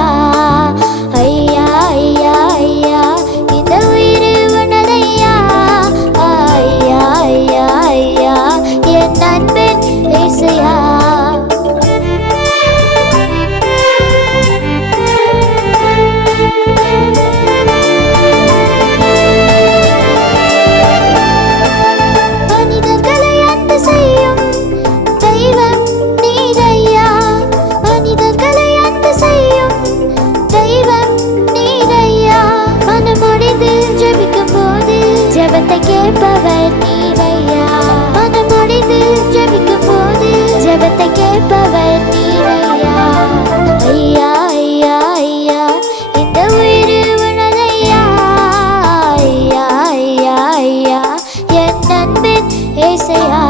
ஏசையா. ஐயா ஐயா ஐயா இந்த உயிர் உனதையா. ஐயா ஐயா ஐயா என் நண்பன் ஏசையா. ஜெபத்தை கேட்பவர் நீரையா. மனம் முடிந்து ஜெபிக்கும் போது ஜெபத்தை கேட்பவர் நீரையா. ஐயா ஐயா ஐயா இந்த உயிர் உனதையா. ஐயா ஐயா ஐயா என் நண்பன் ஏசையா.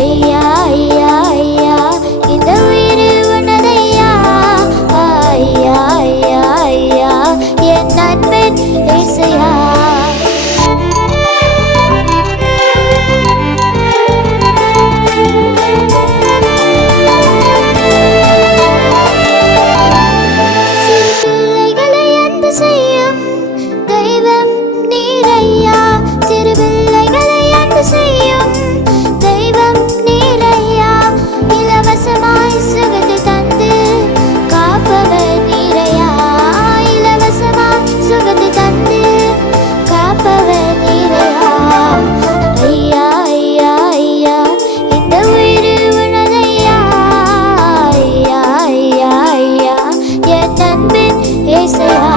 ஐயா ஐயா ஐயா இந்த உயிர் உனதையா. ஐயா ஐயா ஐயா என் நண்பன் ஏசையா. Say